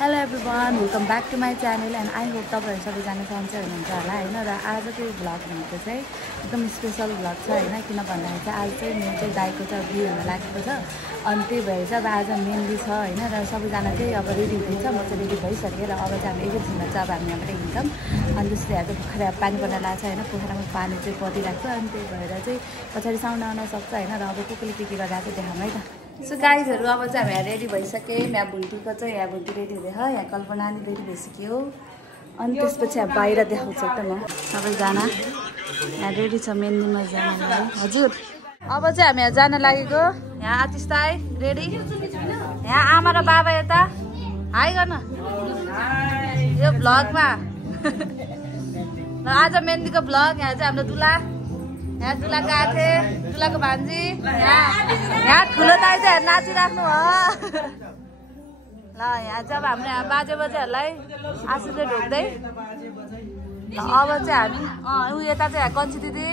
Hello everyone, welcome back to my channel and I hope तपाईहरु सबैजना सन्चै हुनुहुन्छ होला हैन र आजको यो भ्लग भनेको चाहिँ एकदम स्पेशल भ्लग छ हैन किन भन्दाखेरि चाहिँ आज चाहिँ म चाहिँ दाइको चाहिँ बिहे हुन लागेको छ अनि त्यही भएर चाहिँ अब आज मेहन्दी छ हैन र सबैजना चाहिँ अब रेडी हुनुहुन्छ म चाहिँ रेडी भइसके र अब चाहिँ हामी एकैछिनमा चाहिँ अब हामी यहाँबाट हिँड्छौँ अनि त्यसले आज पोखरा पानी पर्न लाग्छ हैन पोखरामा पानी चाहिँ परिरहेको छ अनि त्यही भएर चाहिँ पछाडि साउन्ड आउन सक्छ हैन र अब कोले के गरिरहेको देखाउँ है त सो गाइजहरु अब चाहिँ हामी रेडी भइसके यहाँ भुल्टीको चाहिँ यहाँ भुल्टी रेडी हुँदै छ यहाँ कल्पना नि रेडी भइसक्यो अनि त्यसपछि अब बाहिर देखाउँछु त म सबैजना यहाँ रेडी छ मेहन्दीमा जानलाई हजुर अब चाहिँ हामी यहाँ जान लागेको यहाँ आतिस्ताई रेडी यहाँ आमा र बाबा यता हाई गर्न यो भ्लगमा आज मेहन्दीको भ्लग यहाँ चाहिँ हाम्रो दुला यहाँ दुलाको आथे दुलाको भान्जी यहाँ ठुलो दाइ चाहिँ नाचिराख्नु भयो ल यहाँ चाहिँ अब हाम्रो यहाँ बाजे बजेहरूलाई आशीर्वाद ढोक्दै अब चाहिँ हामी ऊ यता चाहिँ कन्छी दिदी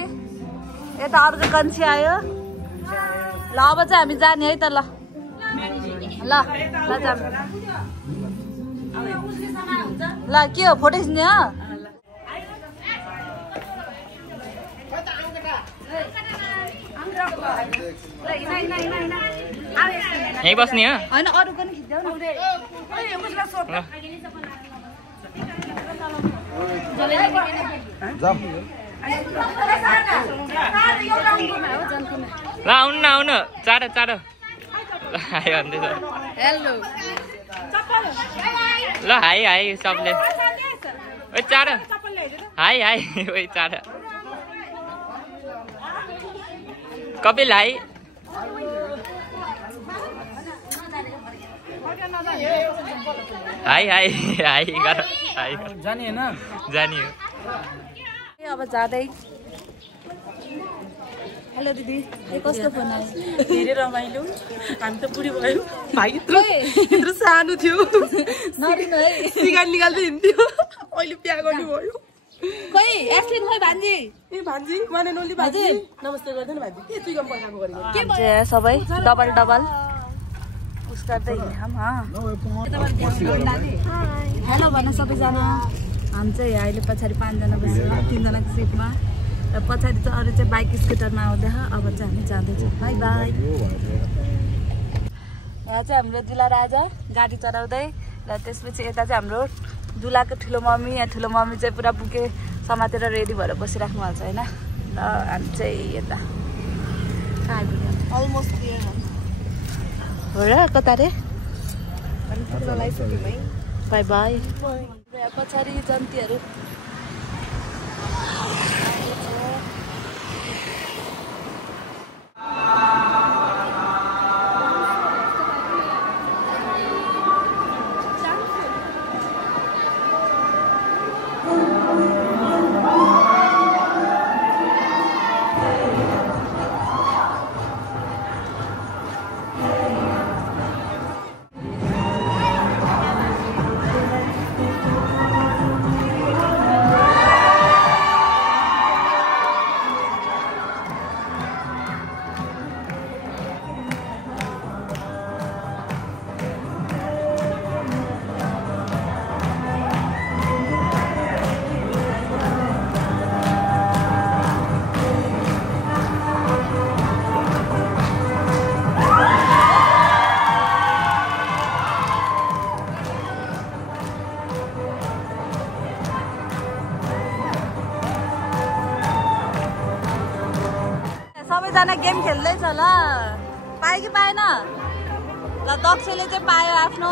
यता अर्को कन्छी आयो ल अब चाहिँ हामी जाने है त ल ल ल जाऊँ ल के हो फोटो खिच्ने हो यही बस्ने हो हैन अरु पनि खिच्देऊ न ल आउनु न आउनु चाँडो चाँडो आयो भन्दैछ हेलो ल हाई हाई सबले ओ चाँडो हाई हाई ओ चाँडो Kapil high high high high गर हाई जानी हैन जानी हो अब जाँदै हेलो दिदी कस्तो फोन आयो धेरै रमाइलो हामी त पुरी भयो भाइ यत्रो सानो थियो नदिनु है सिगार निकाल्दै हिँड्थ्यो अहिले बिहा गर्नु भयो खोइ एस्लिन खोइ भान्जी ए भान्जी माने नोली भान्जी नमस्ते गर्दैन भान्जी के तुई गम पकाको गरेको के भयो सबै डबल डबल उस गर्दै हिँड्छौँ हेलो भन्न सबैजना हामी चाहिँ अहिले पछाडि 5 जना बस्छौँ 3 जनाको सिटमा र पछाडि चाहिँ अरू चाहिँ बाइक स्कुटरमा आउँदै अब चाहिँ हामी जाँदैछौँ बाई बाई यहाँ चाहिँ हाम्रो दुला राजा गाडी चलाउँदै र त्यसपछि यता चाहिँ हाम्रो दुलाको ठुलो मम्मी यहाँ ठुलो मम्मी चाहिँ पुरा बुके समातेर रेडी भएर बसिराख्नु भएको छ होइन र हामी चाहिँ यता अलमोस्ट हो र कता रे बाई बाई पछाडि जन्तीहरू सबैजना गेम खेल्दैछ ल पायो कि पाएन ल दक्षले चाहिँ पायो आफ्नो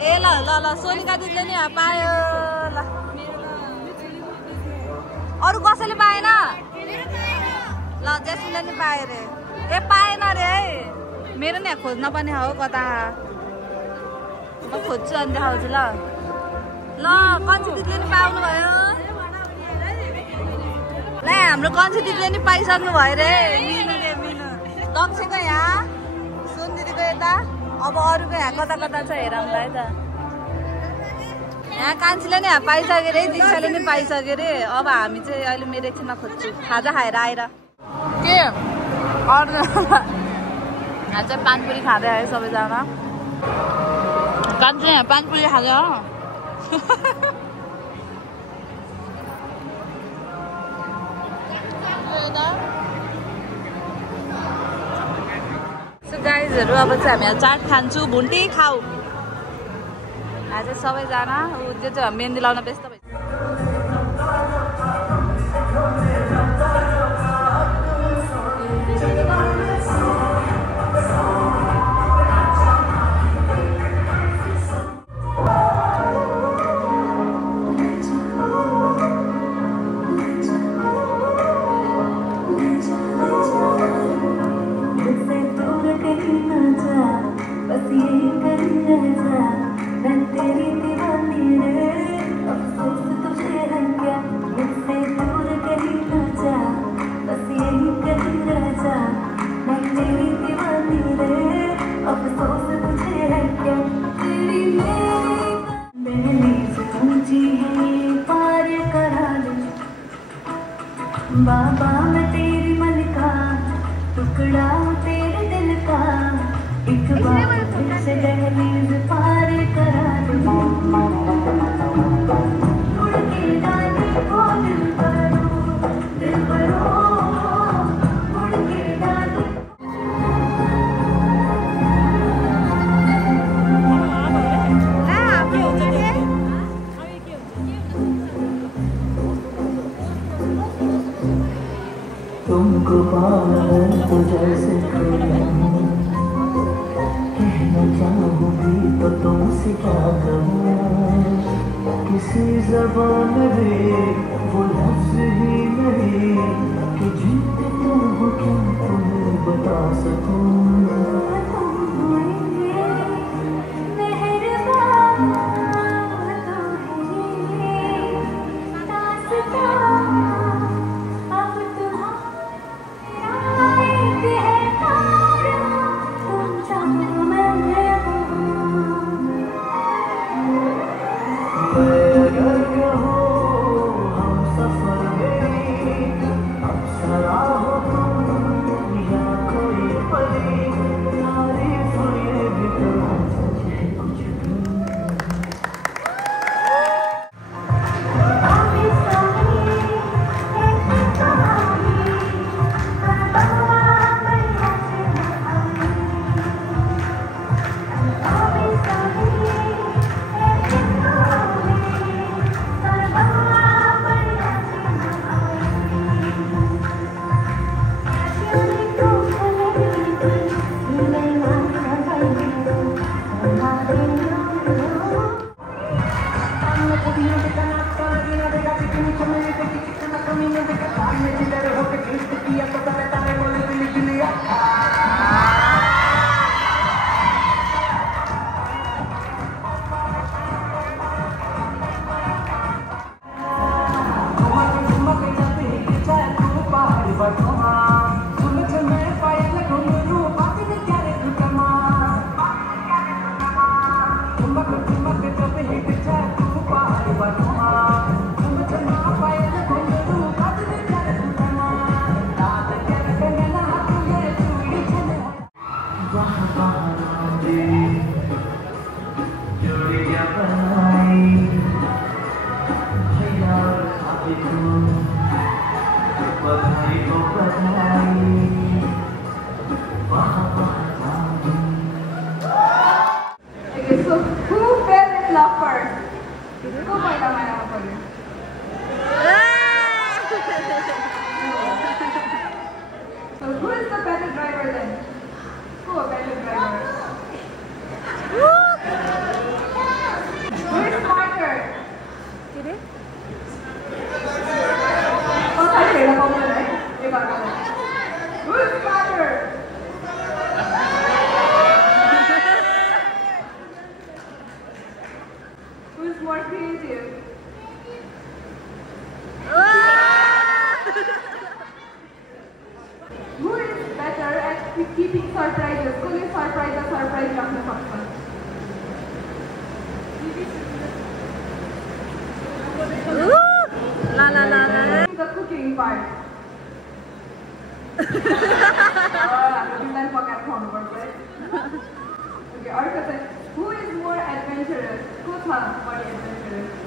ए ल ल ल सोनिका दिदीले नि पायो ल अरू कसैले पाएन ल जेसिनले नि पायो रे ए पाएन रे है मेरो नि खोज्न पनि हो कता म खोज्छु अनि देखाउँछु ल ल कन्छी दिदीले नि पाउनु भयो ल हाम्रो कन्छी दिदीले नि पाइसक्नु भयो रे मिनु रे मिनु दक्षको यहाँ सुन दिदीको यता अब अरूको यहाँ कता कता छ हेरौँला है त यहाँ कान्छीले नि पाइसक्यो रे दीक्षाले नि पाइसक्यो रे अब हामी चाहिँ अहिले मेरो एकछिनमा खोज्छु खाजा खाएर आएर के अरू यहाँ चाहिँ पानपुरी खाँदै आयो सबैजना कान्छे पानीपुरी खान्छ सो गाइजहरू अब चाहिँ हामी चाट खान्छु भुन्टी खाऊ आज सबैजना त्यो चाहिँ मेहन्दी लाउन व्यस्त भइसक्यो बाबा मैं तेरी मन का टुकड़ा तेरे दिल का एक बार फिर से दहलीज पार करा दे उड़ के डाली को दिल करो उड़ के डाली तुमको पाना है तो जैसे कहना चाहूँगी तो तुमसे क्या कहूँ किसी ज़बान में वो लफ्ज़ ही नहीं कि जीते तुम हो क्या तुम्हें बता सकूँ keeping surprises. Kung yung surprise lang na fakta. La la la la. The cooking part. Hindi tayo pagkat homework, right? Okay, अर्को चाहिँ who is more adventurous? को छ बढी adventurous?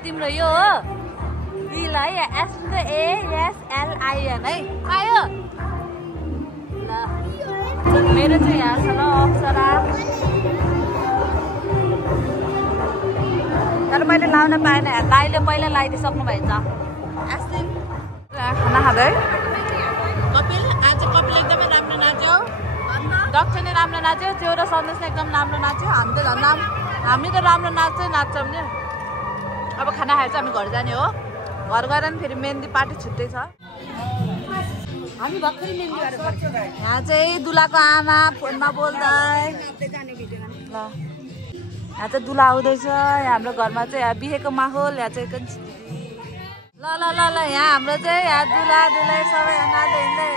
तिम्रो यो हो इल है S A S L I N है आयो ल मेरो चाहिँ यहाँ छ ल अप्सरा तर मैले लाउन पाएन दाइले पहिला लगाइदिइसक्नु भएछ एस्लिन खाना खाँदै कपिल आज कपिल एकदमै राम्रो नाच्यो दक्ष नै राम्रो नाच्यो त्यो र सन्देश नै एकदम राम्रो नाच्यो हामी त झन् हामी त राम्रो नाच्छौँ नि अब खाना खाएर चाहिँ हामी घर जाने हो घर गएर नि फेरि मेहन्दी पार्टी छुट्टै छ हामी भर्खरै मेहन्दी गरेर फर्क्यौँ यहाँ चाहिँ दुलाको आमा फोनमा बोल्दै ल यहाँ चाहिँ दुला आउँदैछ यहाँ हाम्रो घरमा चाहिँ बिहेको माहौल यहाँ चाहिँ एकदम ल ल ल ल यहाँ हाम्रो चाहिँ यहाँ दुला दुलै सबै नाच्दै हिँड्दै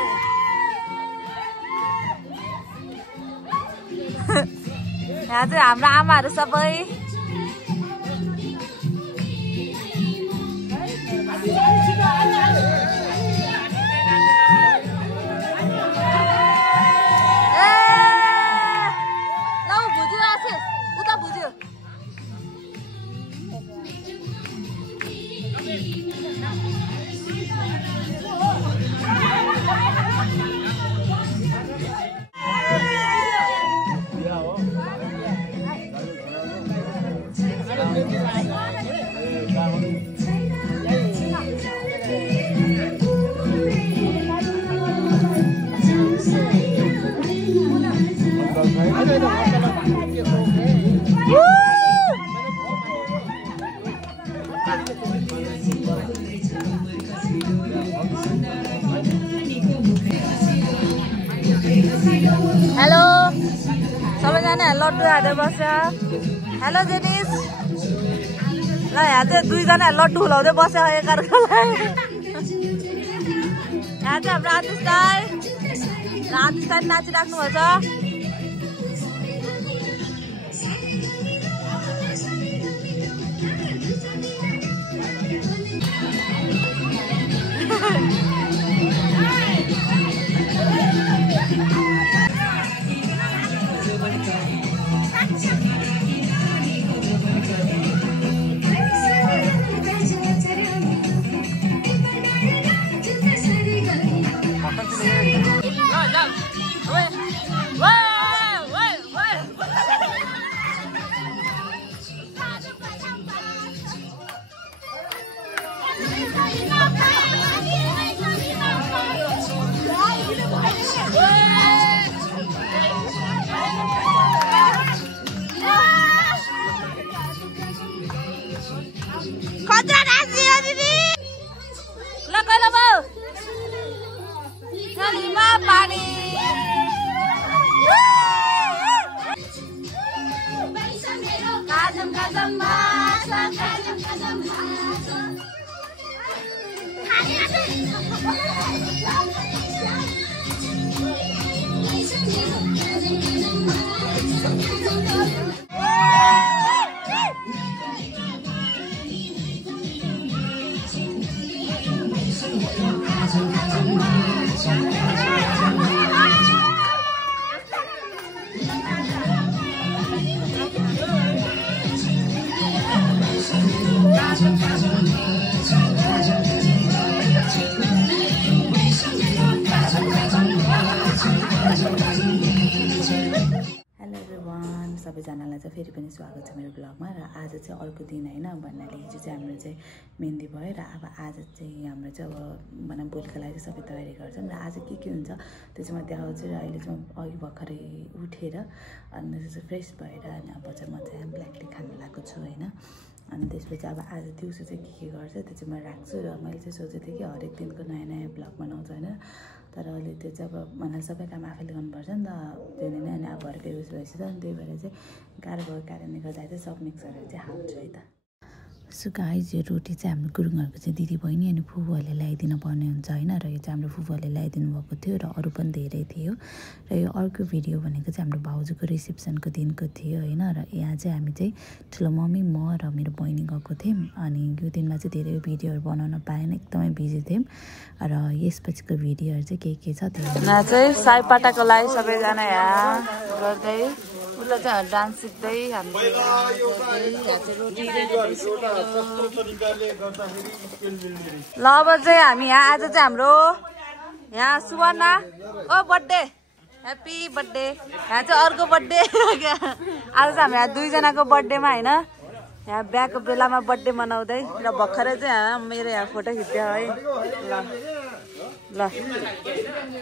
यहाँ चाहिँ हाम्रो आमाहरू सबै हेलो सबैजना लड्डु हालेर बस्छ हेलो जेनिस ल यहाँ चाहिँ दुईजना लड्डु खुलाउँदै बस्छ एकअर्कालाई यहाँ चाहिँ हाम्रो आदिश दाइ नाचिराख्नु भएको हेलो एभ्रिवान, सबैजनालाई चाहिँ फेरि पनि स्वागत छ मेरो ब्लगमा। र आज चाहिँ अर्को दिन होइन भन्नाले हिजो चाहिँ हाम्रो चाहिँ मेहन्दी भयो र अब आज चाहिँ हाम्रो चाहिँ अब भनौँ भोलिको लागि सबै तयारी गर्छौँ। र आज के हुन्छ त्यो चाहिँ म देखाउँछु। र अहिले चाहिँ म अघि भर्खरै उठेर अनि चाहिँ फ्रेस भएर अनि अब चाहिँ म चाहिँ ब्ल्याक टी खानु लागेको छु होइन। अनि त्यसपछि अब आज दिउँसो चाहिँ के गर्छ त्यो चाहिँ म राख्छु। र मैले चाहिँ सोचेको थिएँ कि हरेक दिनको नयाँ नयाँ ब्लग बनाउँछु होइन, तर अहिले त्यो चाहिँ अब मलाई सबै काम आफैले गर्नुपर्छ नि त, त्यो नै अनि अब घरको युज भएपछि त अनि त्यही भएर चाहिँ गाह्रो भएको कारणले गर्दा चाहिँ सब मिक्स गरेर चाहिँ हाल्छु है त। सो गाइज, यो रोटी चाहिँ हाम्रो गुरुङहरूको चाहिँ दिदी बहिनी अनि फुपूहरूले ल्याइदिनु पर्ने हुन्छ होइन। र यो चाहिँ हाम्रो फुपूहरूले ल्याइदिनु भएको थियो र अरू पनि धेरै थियो। र यो अर्को भिडियो भनेको चाहिँ हाम्रो भाउजूको रिसेप्सनको दिनको थियो होइन। र यहाँ चाहिँ हामी चाहिँ ठुलो मम्मी, म र मेरो बहिनी गएको थियौँ। अनि यो दिनमा चाहिँ धेरै भिडियोहरू बनाउन पाएन, एकदमै बिजी थियौँ। र यसपछिको भिडियोहरू चाहिँ के छ त्यो यहाँ चाहिँ साइपाटाको लागि सबैजना यहाँ गर्दै उसले चाहिँ डान्स सिक्दै हाम्रो ल। अब चाहिँ हामी यहाँ आज चाहिँ हाम्रो यहाँ सुवर्णा ओ बर्थडे, ह्याप्पी बर्थडे। यहाँ चाहिँ अर्को बर्थडे आज चाहिँ हामी यहाँ दुईजनाको बर्थडेमा होइन, यहाँ बिहाको बेलामा बर्थडे मनाउँदै र भर्खरै चाहिँ मेरो यहाँ फोटो खिच्यो है। ल ल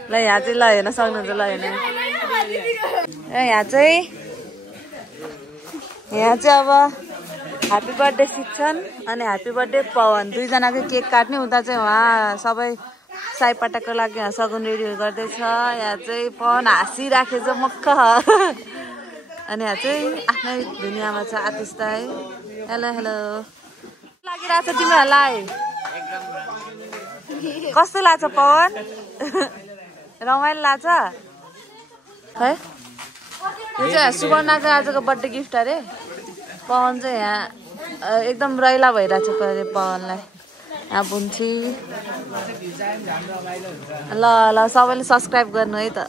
ल यहाँ चाहिँ ल हेर्न सक्नुहुन्छ, ल हेर्न यहाँ चाहिँ अब ह्याप्पी बर्थडे शिक्षण अनि ह्याप्पी बर्थडे पवन दुईजनाको केक काट्ने। उता चाहिँ उहाँ सबै साइपाटाको लागि यहाँ सगुन रेडी गर्दैछ। यहाँ चाहिँ पवन हाँसिराखेछ मक्ख अनि यहाँ चाहिँ आफ्नै दुनियाँमा छ आतिश दाइ। हेलो हेलो, लागिरहेछ तिमीहरूलाई? कस्तो लाग्छ पवन? रमाइलो लाग्छ है? यो चाहिँ सुवर्णाको आजको बर्थडे गिफ्ट अरे। पवन चाहिँ यहाँ एकदम रैला भइरहेछ अरे पवनलाई। यहाँ बुन्ची ल ल सबैले सब्सक्राइब गर्नु है त।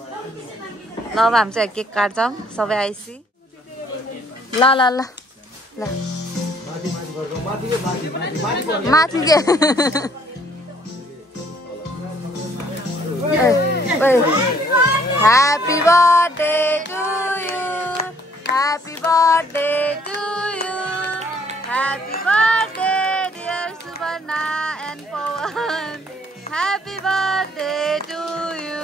ल अब हामी चाहिँ केक काट्छौँ सबै आइसी। ल ल ल ल माथि के Happy birthday to you, happy birthday to you, happy birthday dear Subarna and Pawan, happy birthday to you.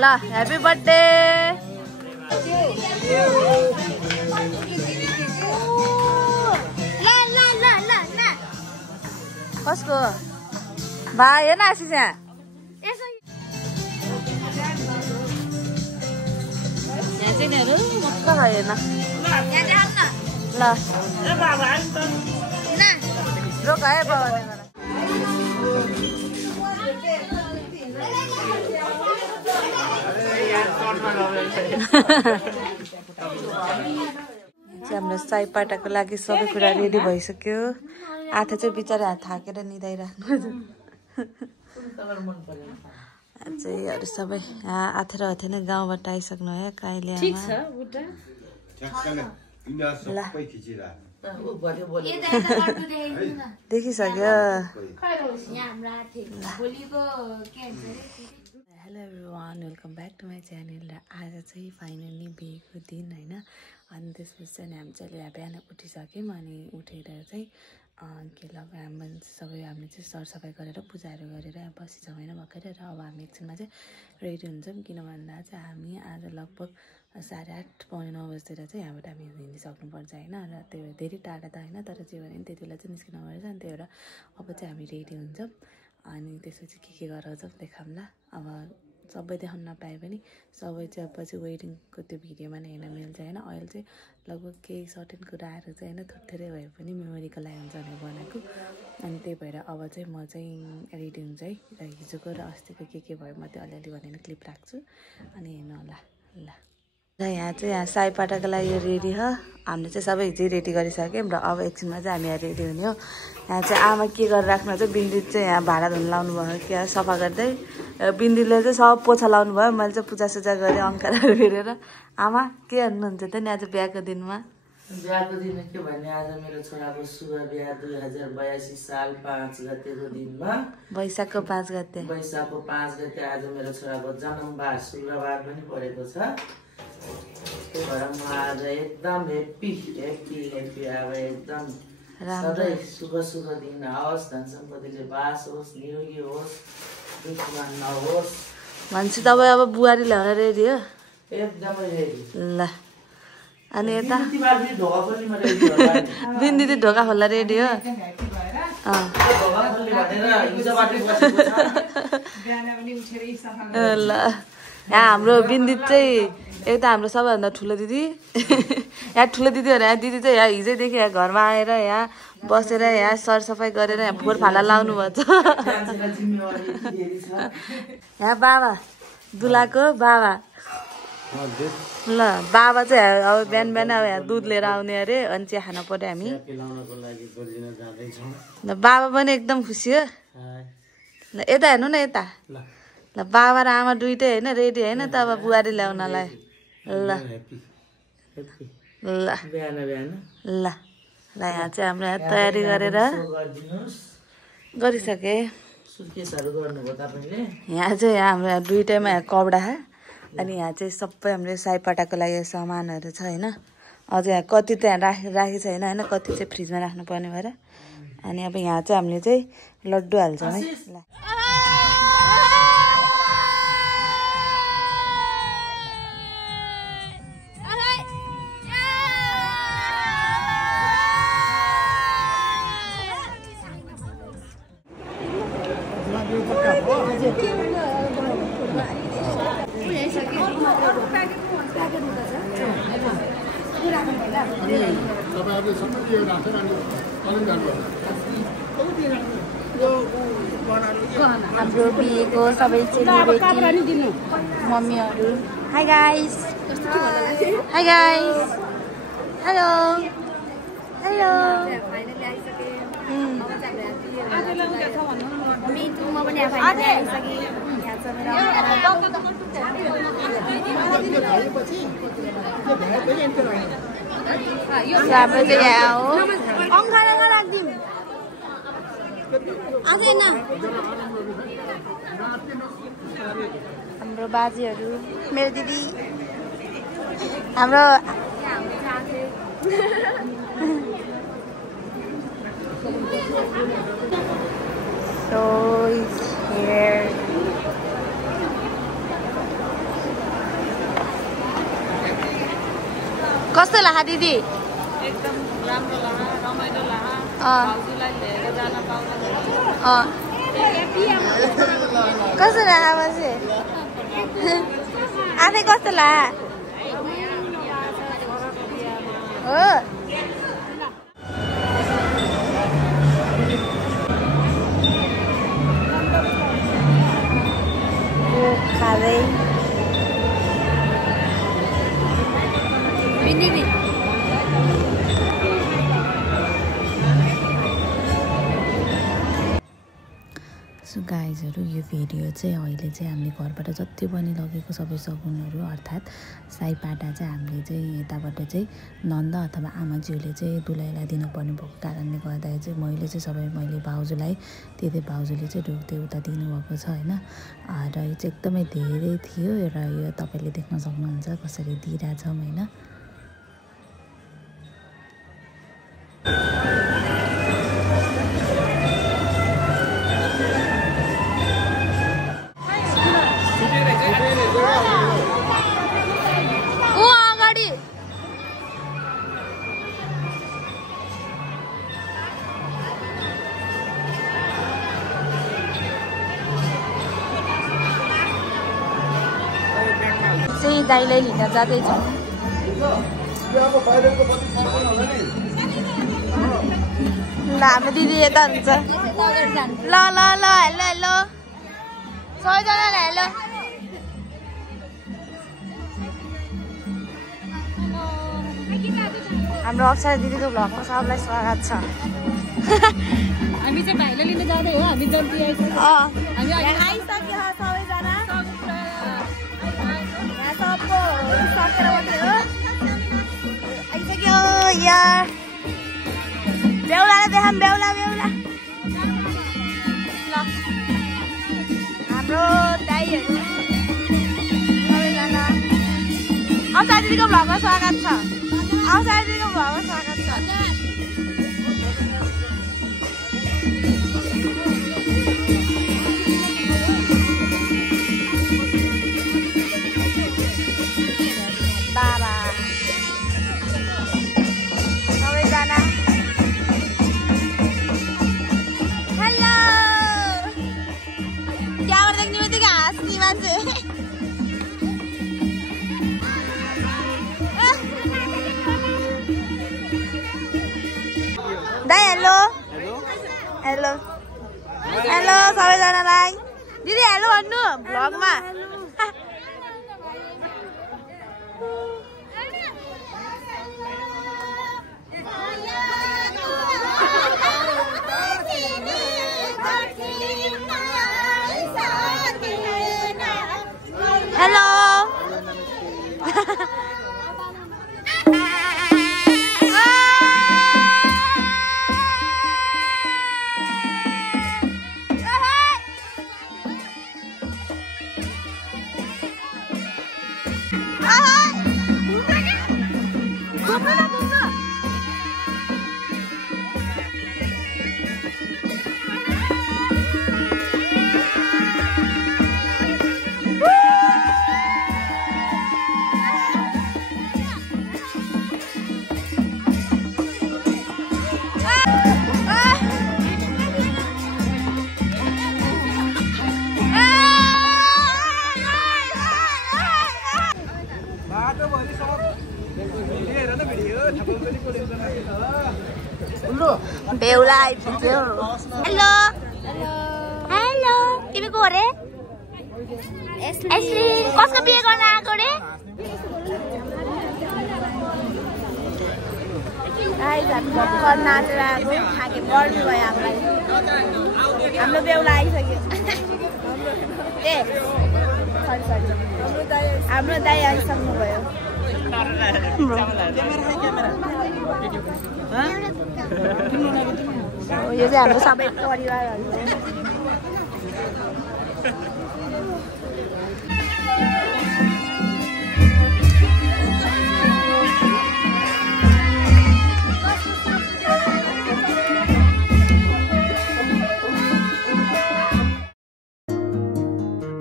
La, happy birthday. कसको भाइ हेर्न आशिष यहाँ चाहिँ हेर्नु मक्क भयो हेर्न। ल रोक है बाबाले हाम्रो साइपाटाको लागि सबै कुरा रेडी भइसक्यो। आथा चाहिँ बिचारा थाकेर निदाइराख्नु चाहिँ अरू सबै आथा र हथे नै गाउँबाट आइसक्नु है कहिले देखिसक्यो। Hello everyone, welcome back to my channel. र आज चाहिँ फाइनली बिहेको दिन होइन। अनि त्यसपछि चाहिँ हामी चाहिँ बिहान उठिसक्यौँ। अनि उठेर चाहिँ के लगायो सबै हामी चाहिँ सरसफाइ गरेर पूजाहरू गरेर बसिन्छौँ होइन भर्खरै। र अब हामी एकछिनमा चाहिँ रेडी हुन्छौँ, किन भन्दा चाहिँ हामी आज लगभग 8:30 पौने 9 बजीतिर चाहिँ यहाँबाट हामी हिँडिसक्नुपर्छ होइन। र त्यो धेरै टाढा त होइन, तर जे भने त्यति बेला चाहिँ निस्किनु पर्छ। अनि त्यही भएर अब चाहिँ हामी रेडी हुन्छौँ। अनि त्यसपछि के गराउँछौँ देखाउँला। अब सबै देखाउन नपाए पनि सबै चाहिँ अब चाहिँ वेडिङको त्यो भिडियोमा नै हेर्न मिल्छ होइन। अहिले चाहिँ लगभग केही सर्टेन कुराहरू चाहिँ होइन थोरै भए पनि मेमोरीको लागि हुन्छ भनेर बनाएको। अनि त्यही भएर अब चाहिँ म चाहिँ रेडी हुन्छ है। र हिजोको र अस्तिको के भयो म त्यो अलिअलि भनेर क्लिप राख्छु अनि हेर्नु होला। ल र यहाँ चाहिँ यहाँ साईपाटाको लागि रेडी हो हामीले चाहिँ सबै हिजै रेडी गरिसक्यौँ र अब एकछिनमा चाहिँ हामी यहाँ रेडी हुने हो यहाँ चाहिँ आमा के गरेर राख्नु चाहिँ बिन्दित चाहिँ यहाँ भाँडा धुन लाउनु भयो क्या सफा गर्दै बिन्दितले चाहिँ सब पोछा लाउनु भयो मैले चाहिँ पूजासुजा गरेँ अङ्कारहरू फेरेर आमा के भन्नुहुन्छ त नि आज बिहाको दिनमा बिहाको दिन के भने आज मेरो छोराको शुभ बिहा 2082 साल 5 गतेको दिनमा वैशाखको 5 गते वैशाखको 5 गते आज मेरो छोराको जन्मबार शुक्रबार पनि परेको छ त्यही भएर म आज एकदम हेप्पी अब एकदम सधैँ सुख दिन आओस् धन सम्पत्तिले बास होस् निरोगी होस् दुःखमा नहोस् भन्छु तपाईँ अब बुहारी ल्याउन रेडी हो एकदमै रेडी ल अनि यता बिन्दी ढोका खोल्दा रेडी हो ल यहाँ हाम्रो बिन्दी चाहिँ एउटा हाम्रो सबैभन्दा ठुलो दिदी यहाँ ठुलो दिदी हो यहाँ दिदी चाहिँ यहाँ हिजैदेखि यहाँ घरमा आएर यहाँ बसेर यहाँ सरसफाइ गरेर यहाँ फोहोर फाला लाउनु भएको छ यहाँ बाबा दुलाको बाबा ल बाबा चाहिँ अब बिहान अब यहाँ दुध लिएर आउने अरे अनि चिया खान पर्यो हामी ल बाबा पनि एकदम खुसी हो ल यता हेर्नु न यता ल बाबा र आमा दुइटै होइन रेडी होइन त अब बुहारी ल्याउनलाई ल ल ल ल यहाँ चाहिँ हाम्रो यहाँ तयारी गरेर गरिसके यहाँ चाहिँ हाम्रो यहाँ दुइटैमा यहाँ कपडा अनि यहाँ चाहिँ सबै हाम्रो साईपाटाको लागि सामानहरू छ होइन अझ यहाँ कति त यहाँ राखेको छैन होइन कति चाहिँ फ्रिजमा राख्नु पर्ने भएर अनि अब यहाँ चाहिँ हामीले चाहिँ लड्डु हाल्छौँ है ल हाम्रो बिहेको सबै चेलीबेटी मम्मीहरू हाई गाइस हेलो हेलो हाम्रो बाजेहरू मेरो दिदी हाम्रो So it's here. कस्तो लाग्यो दिदी एकदम राम्रो लाग्यो रमाइलो लाग्यो भाउजूलाई लिएर जान पाउँदा कस्तो लाग्यो बसे आफै कस्तो लाग्यो हो खाँदै सो गाइजहरू यो भिडियो चाहिँ अहिले चाहिँ हामीले घरबाट जति पनि लगेको सबै सगुनहरू अर्थात् साईपाटा चाहिँ हामीले चाहिँ यताबाट चाहिँ नन्द अथवा आमाज्यूले चाहिँ दुलैलाई दिनुपर्ने भएको कारणले गर्दा चाहिँ मैले भाउजूलाई त्यही भाउजूले चाहिँ ढोक्दै उता दिनुभएको छ होइन र यो चाहिँ एकदमै धेरै थियो र यो तपाईँले देख्न सक्नुहुन्छ कसरी दिइरहेछौँ होइन दाइलाई लिन जाँदैछौँ ल हाम्रो दिदी यता हुन्छ ल ल ल हेलो हेलो सबैजनालाई हेलो हाम्रो अक्षरा दिदीको भ्लगमा सबलाई स्वागत छ। हामी चाहिँ भाइले लिन जाँदै हो। हामी जल्दी आइसक्यो। हामी आइसक्यो सबैजना। यहाँ सबको सकेर बस्यो हो। आइसक्यो यार। बेहुलाले देखाम बेहुला बेहुला। ल हाम्रो दाइहरू सबैजना अक्षरा दिदीको भ्लगमा स्वागत छ। अक्षरा दिदीको भ्लगमा स्वागत छ। बाबा सबैजना हेलो क्यामेरा देख्ने बित्तिकै हाँस्ने मान्छे। दाइ हेलो हेलो हेलो सबैजनालाई। दिदी हेलो भन्नु भ्लगमा। हेलो बेहुला आइपुग्यो। हेलो हेलो तिमी को रे? एस्ली कसको बिहे गर्न आएको रे? गाइस हामी भर्खर नाचेर आएको थाके पर्नु भयो हामीलाई। हाम्रो बेहुला आइसक्यो। ए सरी सरी हाम्रो दाइ आइसक्नु भयो। यो चाहिँ हाम्रो सबै परिवारहरू हो।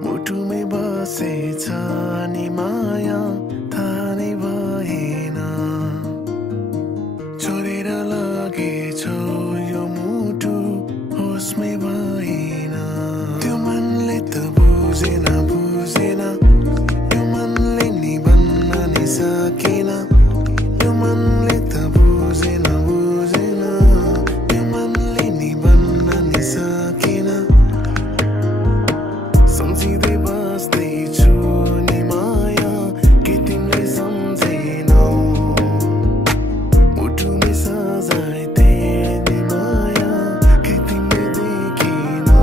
मुटुमै बसेछ नि माया थाहा नै भएन छोडेर लगेछौ यो मुटु होसमै भएन त्यो मनले त बुझेन बुझेन त्यो मनले नि भन्न नि सकेन त्यो मनले त बुझेन बुझेन त्यो मनले नि भन्न नि सकेन सम्झिँदै बस्दैछु नि माया के तिमीले सम्झेनौ मुटुमै सजाए नि माया के तिमीले देखेनौ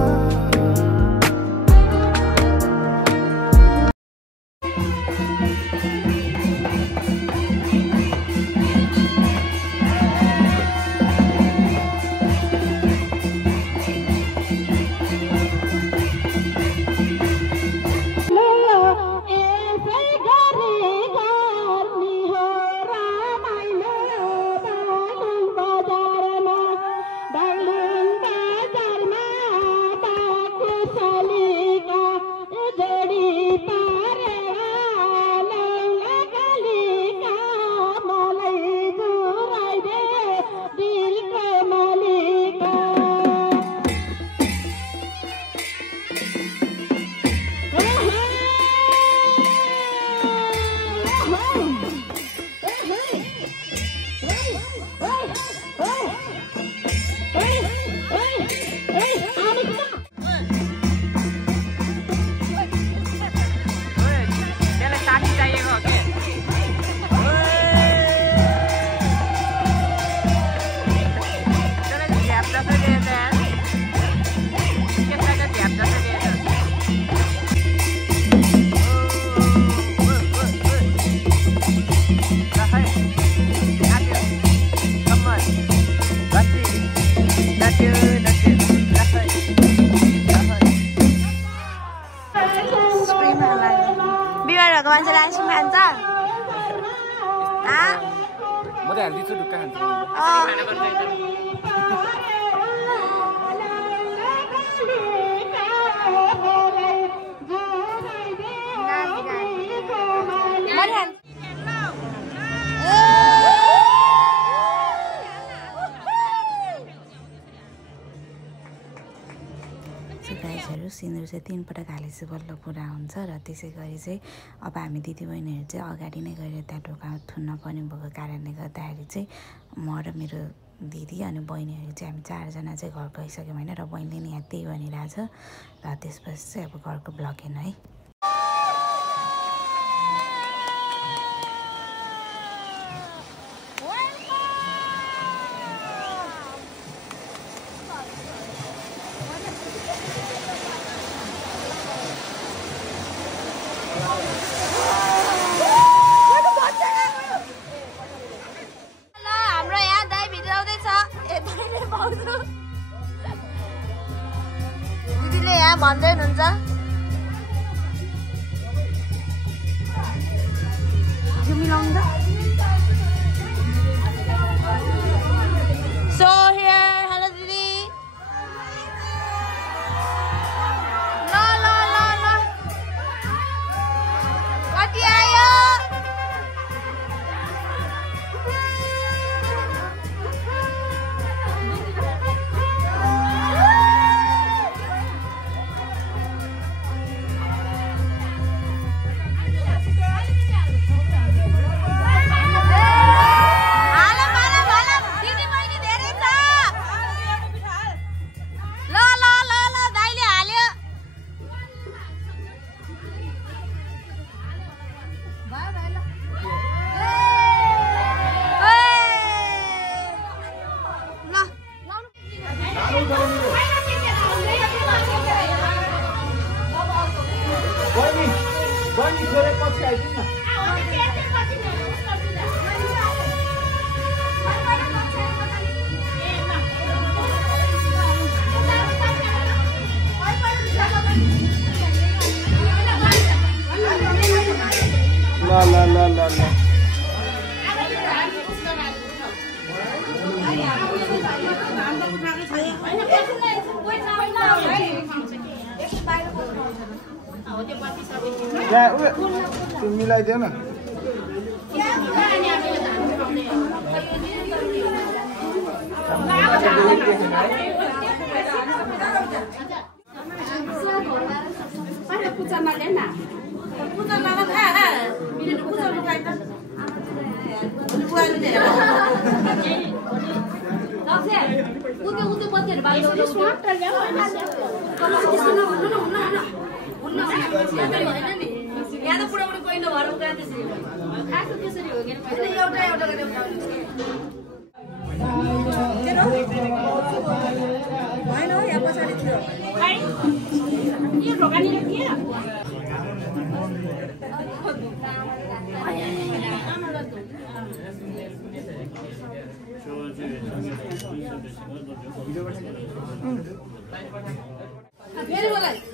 मक्का खान्छ खाना पर्छ गाइजहरू सिन्दुर चाहिँ 3 पटक हालेपछि बल्ल पुरा हुन्छ र त्यसै गरी चाहिँ अब हामी दिदीबहिनीहरू चाहिँ अगाडि नै गएर त्यहाँ ढोका थुन्न पर्ने भएको कारणले गर्दाखेरि चाहिँ म र मेरो दिदी अनि बहिनीहरू चाहिँ हामी 4 जना चाहिँ घर गइसक्यौँ होइन र बहिनीले नि यहाँ त्यही भनिरहेछ र त्यसपछि चाहिँ अब घरको ब्लग हेर्नु है दिदीले यहाँ भन्दै हुनुहुन्छ यो मिलाउँदा सो हियर हेलो दिदी ल ल ल ल कति आयो मिलाइदेऊ न यहाँ त पुरापुरी पहिलो भएर उता त्यसरी खासो त्यसरी हो के एउटा एउटा गरेर होइन हो यहाँ पछाडि थियो यो ढोकानिर के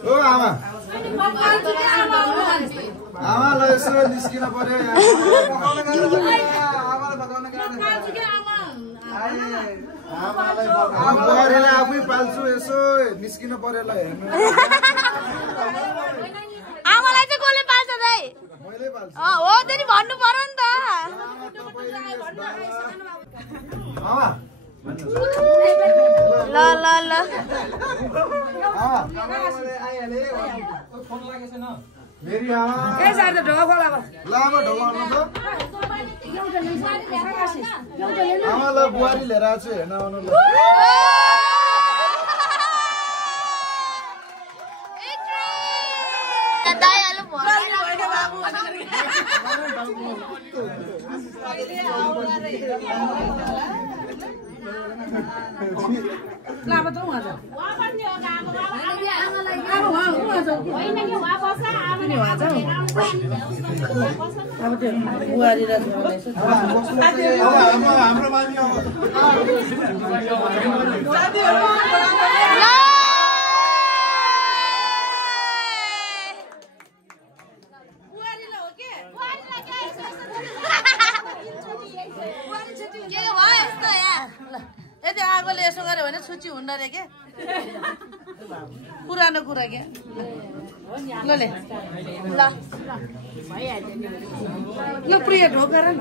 ओ आमा आमा ल यसो निस्किन पर्यो बुहारीलाई आफै पाल्छु यसो निस्किन पर्यो ल हेर्नु आमालाई चाहिँ कसले पाल्छ दाइ मैले पाल्छु हो त्यही भन्नु पर्यो नि त आमा ल ल ल मेरी आमा लामो ढोकाउनु त आमा ल बुहारी लिएर आएको छु हेर्न आउनु ल लामा त उहाँ छ हाम्रो मामी के सूची हुन्न रे के पुरानो कुरा के ल ले ल ल प्रिय ढोकर न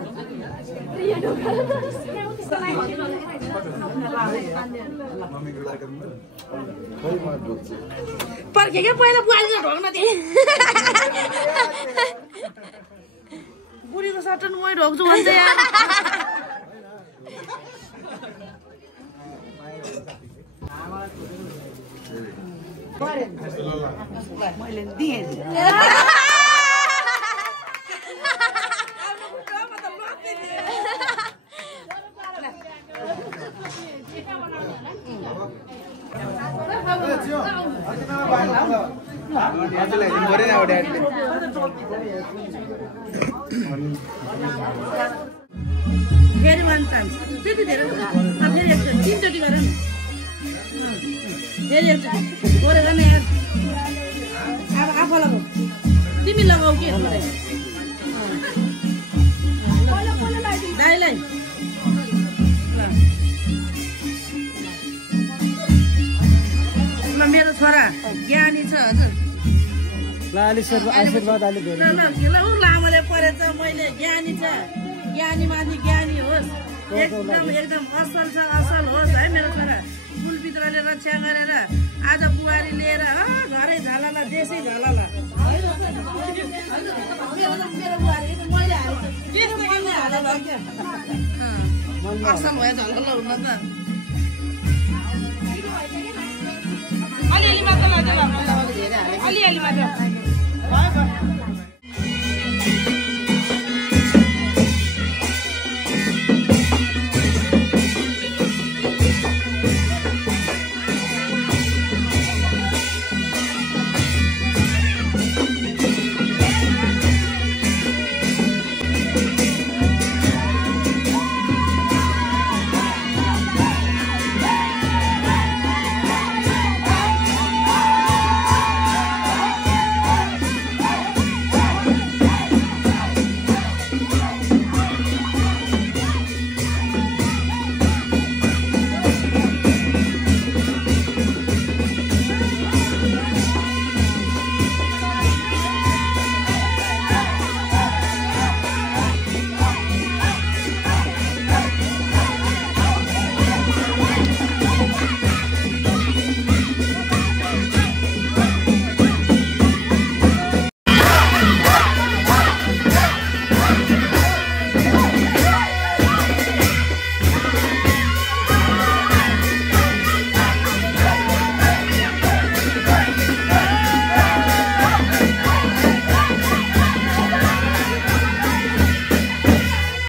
पर्खे क्या पहिला बुहारीले ढोक्न दिए बुढीको सटन मै ढोक्छु भन्छ यहाँ मैले दिएँ फेरि वान चान्स त्यति धेरै फेरि एकचोटि तिनचोटि गर न फेरि एकचोटि गरेर न यार अब आफू लगाऊ तिमी लगाऊ के दाइलाई ल मेरो छोरा ज्ञानी छ हजुर आशीर्वाद अलि धेरै ल लामोले परेछ मैले ज्ञानी छ ज्ञानी माथि ज्ञानी होस् एकदम असल छ असल होस् है मेरो छोरा कुलपित्रले रक्षा गरेर आज बुहारी लिएर घरै झलला देशै झलला असल भयो झलला हुन त अलिअलि मात्र अलिअलि मात्र